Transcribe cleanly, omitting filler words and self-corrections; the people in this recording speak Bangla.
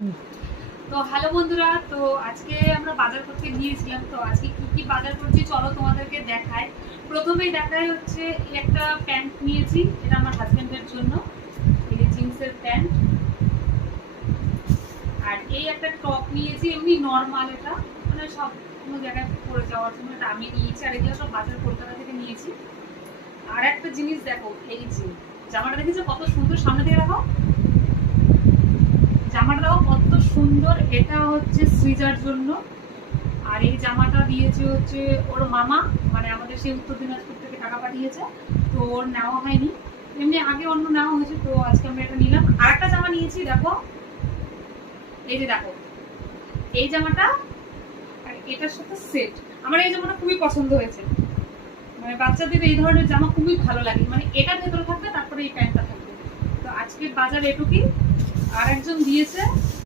তো হ্যালো বন্ধুরা, তো আজকে আমরা বাজার করতে গিয়েছিলাম। তো আজকে কি কি বাজার করছি চলো তোমাদেরকে দেখাই। প্রথমেই দেখাই হচ্ছে এই একটা প্যান্ট নিয়েছি, এটা আমার হাজবেন্ডের জন্য, এই জিন্সের প্যান্ট। আর এই একটা টপ নিয়েছি, এমনি নর্মাল, এটা মানে সব কোনো জায়গায় পরে যাওয়ার জন্য এটা আমি নিয়েছি। আর এগুলো সব বাজার কলকাতা থেকে নিয়েছি। আর একটা জিনিস দেখো, এই যে জামাটা দেখেছো কত সুন্দর, সামনে থেকে রাখো, জামাটাও কত সুন্দর। এটা হচ্ছে সৃজার জন্য। আর এই জামাটা দিয়েছে হচ্ছে ওর মামা, মানে আমাদের সেই উত্তর দিনাজপুর থেকে টাকা পাঠিয়েছে, তো ওর নেওয়া হয়নি, এমনি আগে অন্য নেওয়া হয়েছে, তো আজকে আমরা এটা নিলাম। আর একটা জামা নিয়েছি, দেখো এই যে দেখো এই জামাটা আর এটার সাথে সেট। আমার এই জামাটা খুবই পছন্দ হয়েছে, মানে বাচ্চাদের এই ধরনের জামা খুবই ভালো লাগে, মানে এটা ভেতরে থাকবে তারপরে এই প্যান্টটা থাকবে। তো আজকে বাজার এটুকুই। আর একজন দিয়েছে